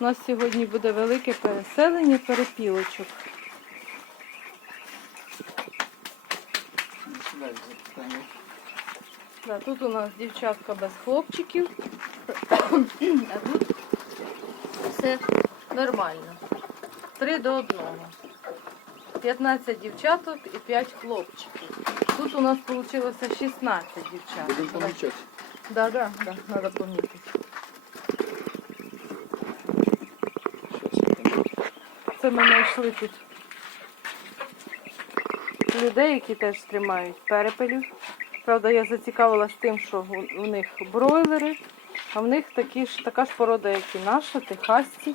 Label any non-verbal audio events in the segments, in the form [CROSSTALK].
У нас сьогодні буде велике переселення перепілочок. Да, тут у нас дівчатка без хлопчиків, а тут все нормально. Три до одного. 15 дівчаток і 5 хлопчиків. Тут у нас вийшло 16 дівчат. Будемо помічати. Да, да, да, треба помітити. Це ми знайшли тут людей, які теж тримають перепелів. Правда, я зацікавилась тим, що у, них бройлери, а в них такі ж, така ж порода, як і наша, техасці.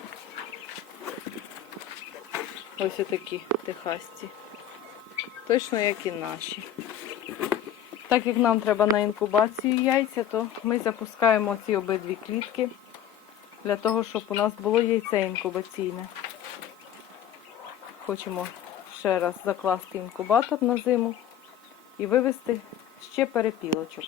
Ось такі техасці. Точно як і наші. Так як нам треба на інкубацію яйця, то ми запускаємо ці обидві клітки для того, щоб у нас було яйце інкубаційне. Хочемо ще раз закласти інкубатор на зиму і вивести ще перепілочок.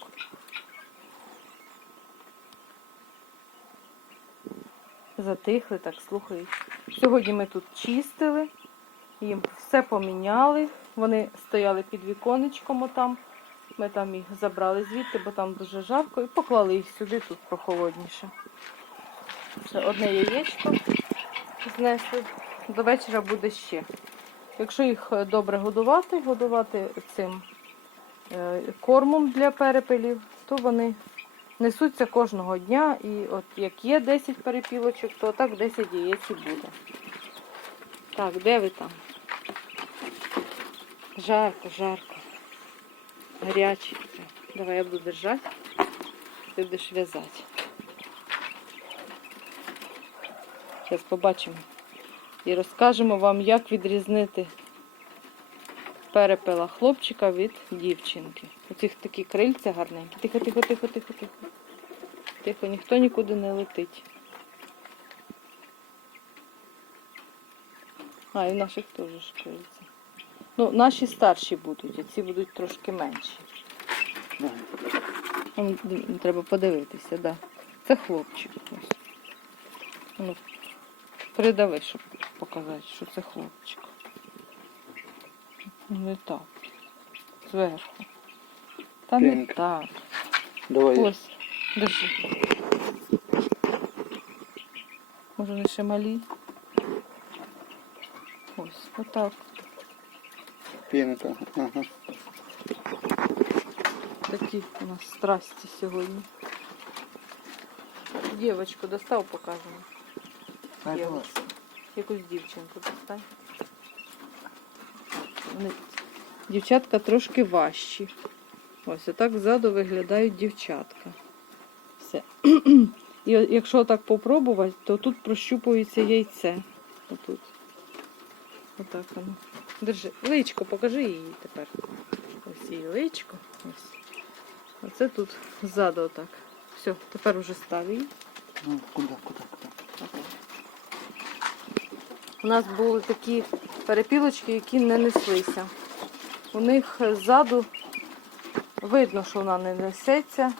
Затихли, так слухають. Сьогодні ми тут чистили, їм все поміняли. Вони стояли під віконечком отам. Ми там їх забрали звідти, бо там дуже жарко, і поклали їх сюди, тут прохолодніше. Це одне яєчко знесли. До вечора буде ще. Якщо їх е, добре годувати, годувати цим е, кормом для перепелів, то вони несуться кожного дня. І от як є 10 перепілочок, то так 10 яєць і буде. Так, де ви там? Жарко, жарко. Гарячий. Давай я буду держати. Ти будеш в'язати. Зараз побачимо. І розкажемо вам, як відрізнити перепела хлопчика від дівчинки. Оцих такі крильця гарненькі. Тихо, тихо, тихо, тихо, тихо. Тихо, ніхто нікуди не летить. А, і в наших теж крильця. Ну, наші старші будуть, а ці будуть трошки менші. Там треба подивитися, так. Да. Це хлопчик. Ну, придави, щоб показати, що це хлопчик. Не так. Зверху. Та не Пінк. так. Давай. Ось, держи. Може вони ще малі? Ось, отак. Пінка. Ага. Такі у нас страсті сьогодні. Дівочку достав, покажемо. Хай Є. давай. Якусь дівчинку достань. Вони, дівчатка трошки важчі. Ось отак ззаду виглядають дівчатка. Все. [CLEARS THROAT] І якщо так попробувати, то тут прощупується яйце. Отут. Отак воно. Держи. Личко, покажи її тепер. Ось її личко. Ось. Оце тут ззаду отак. Все, тепер уже став її. Ну, куди, куди, куди? У нас були такі перепілочки, які не неслися. У них ззаду видно, що вона не несеться.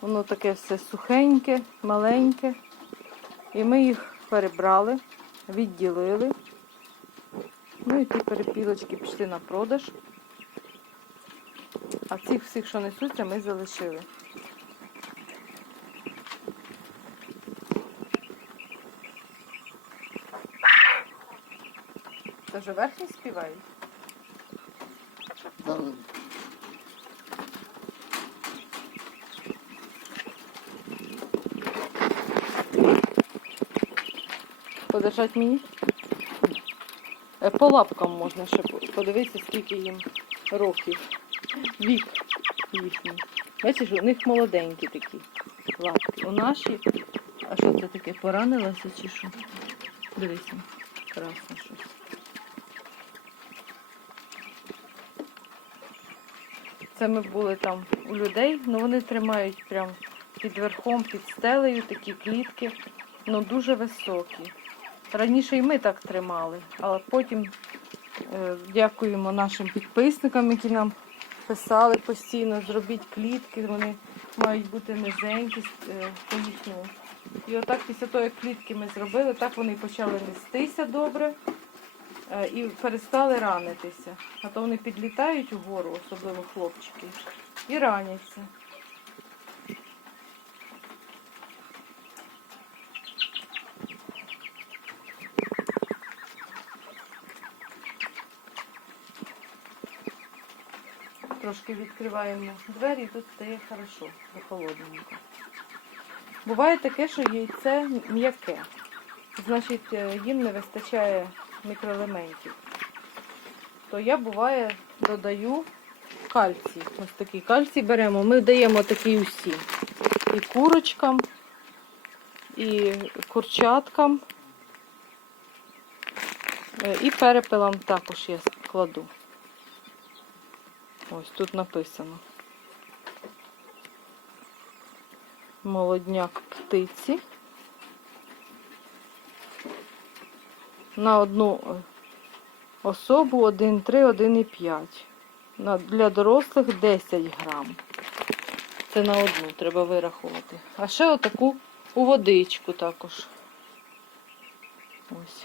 Воно таке все сухеньке, маленьке. І ми їх перебрали, відділили. Ну і ті перепілочки пішли на продаж. А цих всіх, що несуться, ми залишили. Вже верхні співають? Подержать мені? Е, По лапкам можна ще подивитися, скільки їм років. Вік їхній. Бачиш, у них молоденькі такі лапки. У наші. А що це таке? Поранилося чи що? Дивися, красне щось. Це ми були там у людей, ну вони тримають прям під верхом, під стелею такі клітки, ну дуже високі. Раніше і ми так тримали, але потім е, дякуємо нашим підписникам, які нам писали постійно, зробіть клітки, вони мають бути низенькі е, І отак після того, як клітки ми зробили, так вони почали нестися добре і перестали ранитися. А то вони підлітають угору, особливо хлопчики, і раняться. Трошки відкриваємо двері і тут стає хорошо, прохолодненько. Буває таке, що яйце м'яке. Значить, е, їм не вистачає мікроелементів. То я буває додаю кальцій. Ось такий кальцій беремо. Ми даємо такий усім. І курочкам, і курчаткам, е, і перепелам також я кладу. Ось тут написано. Молодняк птиці. На одну особу 1,3, 1,5. На- Для дорослих 10 грам. Це на одну треба вирахувати. А ще отаку у водичку також. Ось.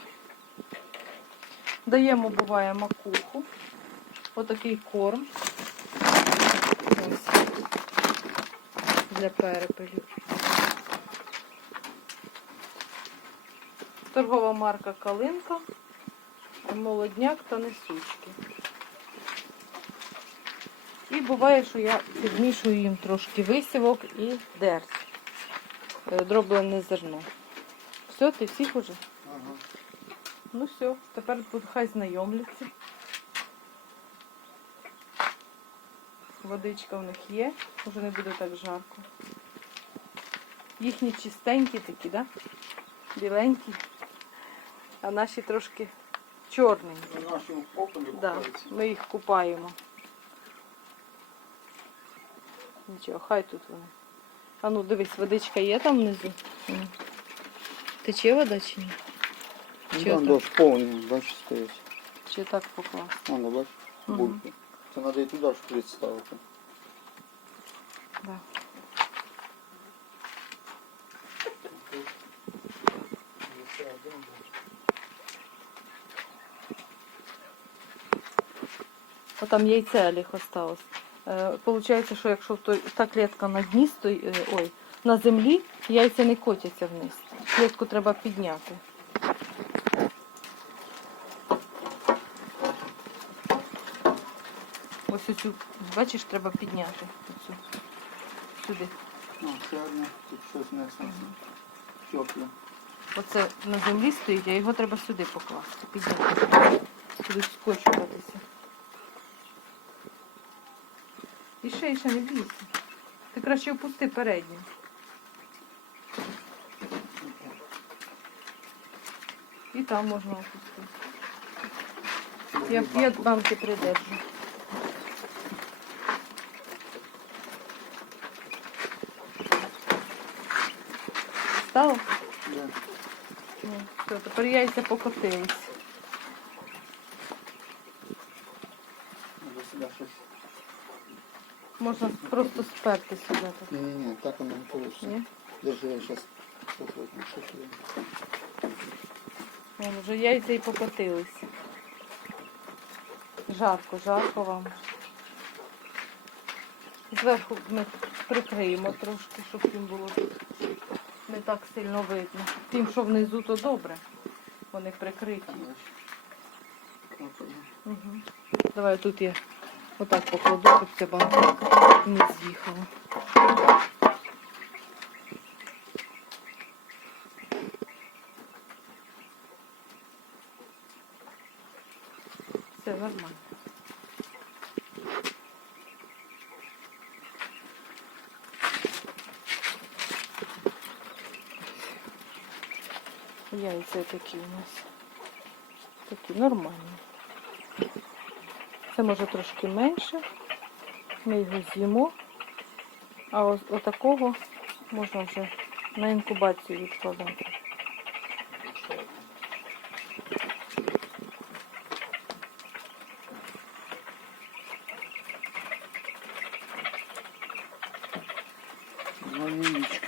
Даємо, буває, макуху. Отакий корм. Ось. Для перепелів. Торгова марка Калинка, молодняк та несучки. І буває, що я підмішую їм трошки висівок і дерз. Е, Дроблене зерно. Все, ти всіх уже? Ага. Ну все, тепер буду- хай знайомляться. Водичка в них є, вже не буде так жарко. Їхні чистенькі такі, да? Біленькі. А наші трошки чорненькі. Нашому ополі Да, ми їх купаємо. Нічого, хай тут вони. А ну дивись, водичка є там внизу? Тече вода чи ні? Ну, Чи Там отак? дощ повний, бачиш, стоїть. Чи так покласти? Воно, бачиш, Мгм. бульки. Це треба і туди шприц ставити. Да. О, там яйце Олег осталось. Е, Получається, що якщо та клітка на дні стої, е, ой, на землі, яйця не котяться вниз. Клітку треба підняти. Ось оцю, бачиш, треба підняти. Оцю. Сюди. Ну, ще одне, тут щось не тепле. Оце на землі стоїть, а його треба сюди покласти, підняти. Будуть скочуватися. І ще, і ще не бійся. Ти краще опусти передню. І там можна опустити. Я, я банки придержу. Стало? Да. Ну, все, тепер яйця покотились. Може сюди щось. Можна просто сперти сюди. Ні, так воно не вийде. Ні? Держи, я зараз попробую, є. Вон вже яйця і покотилися. Жарко, жарко вам. Зверху ми прикриємо трошки, щоб їм було не так сильно видно. Тим, що внизу, то добре. Вони прикриті. Угу. Давай тут я отак покладу, щоб ця банка не з'їхала. Все нормально. Яйця такі у нас. Такі нормальні. Це може трошки менше. Ми його з'їмо. А отакого можна вже на інкубацію відкладати. Ванілічка.